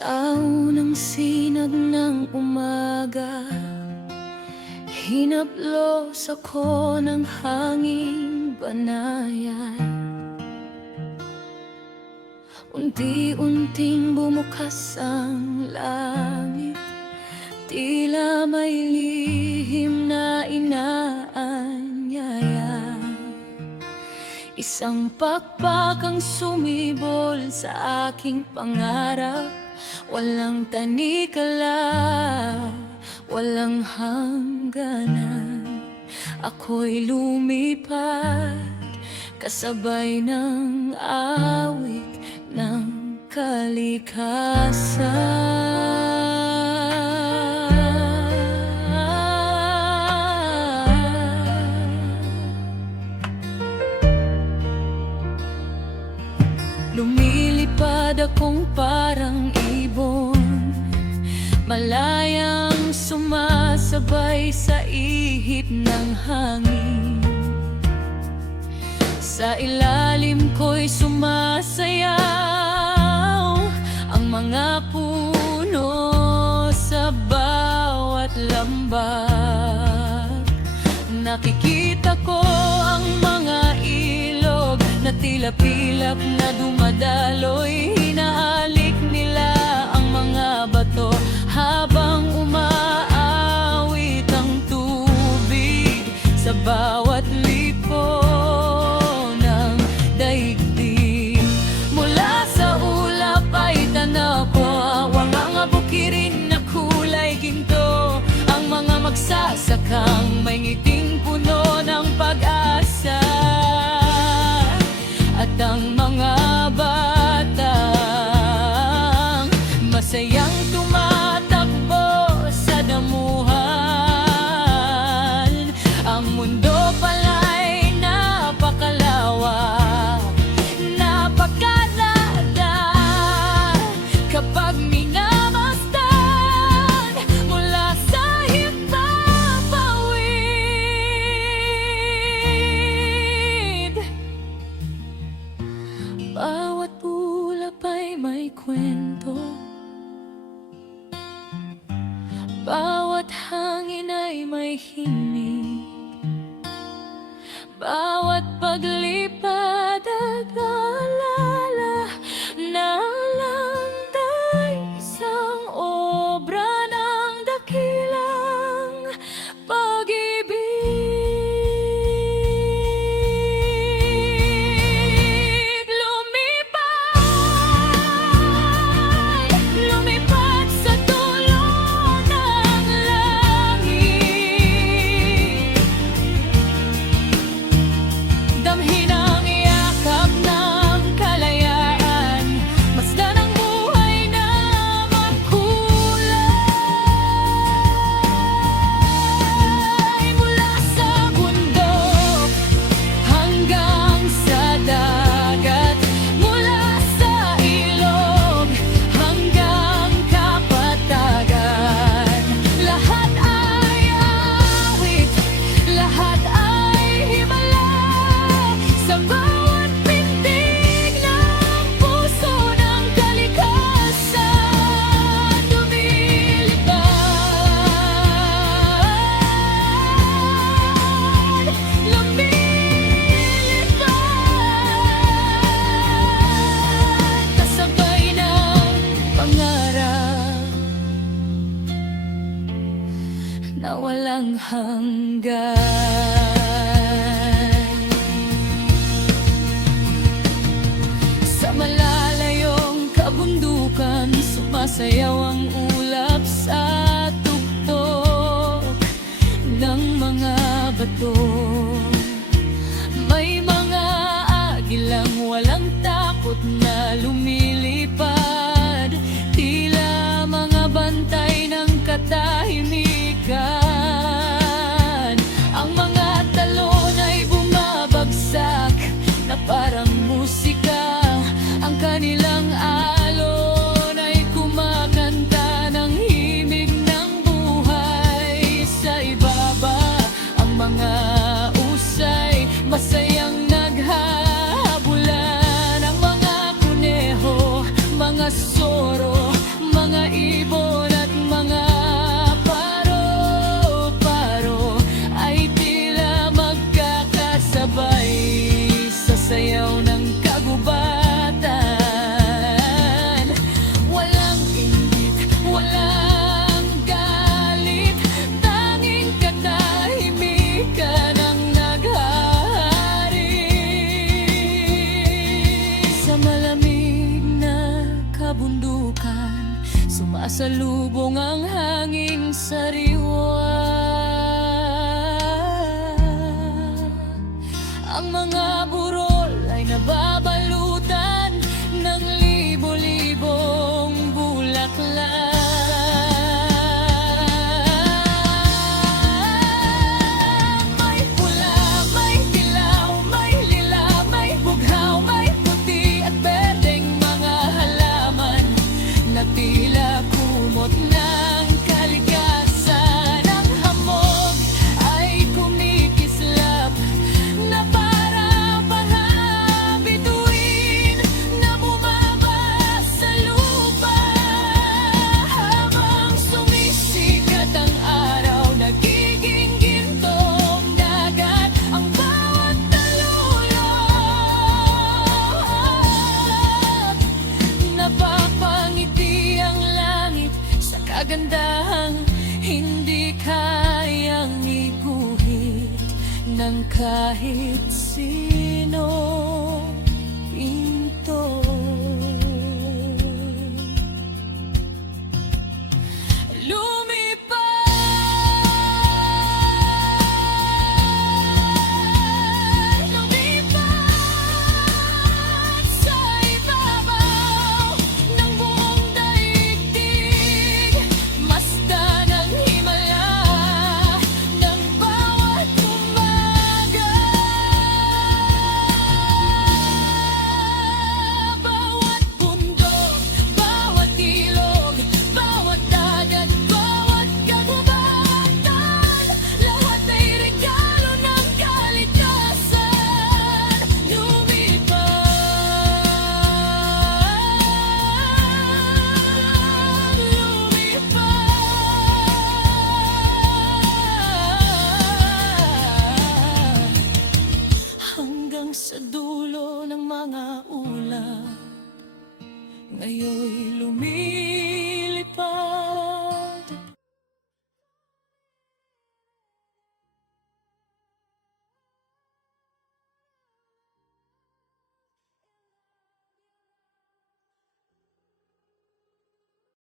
Sa unang sinag ng umaga, hinaplos ako ng hanging banayan. Unti-unting bumukas ang langit, tila may lihim na inaanyaya. Isang pakpak ang sumibol sa aking pangarap, walang tanikala, walang hangganan. Ako'y lumipad kasabay ng awit ng kalikasan. Lumilipad akong parang ibon, malayang sumasabay sa ihip ng hangin. Sa ilalim ko'y sumasayaw ang mga puno sa bawat lambak. Nakikita ko ang mga ilog na tila pilak na dumadaloy. Hinahalik nila ang mga bato habang umaawit ang tubig sa bawat lipo ng daigdig. Mula sa ulap ay tanaw ko ang mga bukirin na kulay ginto, ang mga magsasakang may ngiting puno ng pag-asa, at ang mga batang masayang tumatakbo sa damuhan. Ang mundo pala'y napakalawak, napakalada kapag minamasdan mula sa himpapawid. Bawat ulap ay may kwento, bawat hangin ay may himig, bawat paglipad at alala na landa'y isang obra ng dakilang pag-ibig. Lumipad sa dulo ng langit, damhin ang yakap ng kalayaan, masdan ang buhay na makulay. Mula sa bundok hanggang sa dagat, mula sa ilog hanggang kapatagan, lahat ay awit, lahat ay himala. Sa bawat pintig ng puso ng kalikasan, lumilipad, kasabay ng pangarap na walang hanggan. Sa malalayong kabundukan, sumasayaw ang ulap sa tuktok ng mga bato. May mga agilang walang takot na lumilipad, tila mga bantay ng katahimikan. Ang mga talon ay bumabagsak na parang musika, ang kanilang alon ay kumakanta ng himig ng buhay. Sa ibaba ang mga usay masayang naghahabulan, ang mga kuneho, mga soro, hindi kayang iguhit ng kahit sino pinto. Lumipat sa ibabaw ng buong daigdig, masdan ang himala ng bawat umaga. Bawat bundok, bawat ilog, bawat dagat, bawat kagubatan, lahat ay regalo ng kalikasan. Lumipad hanggang sa dulo ng mga ulap. Ngayon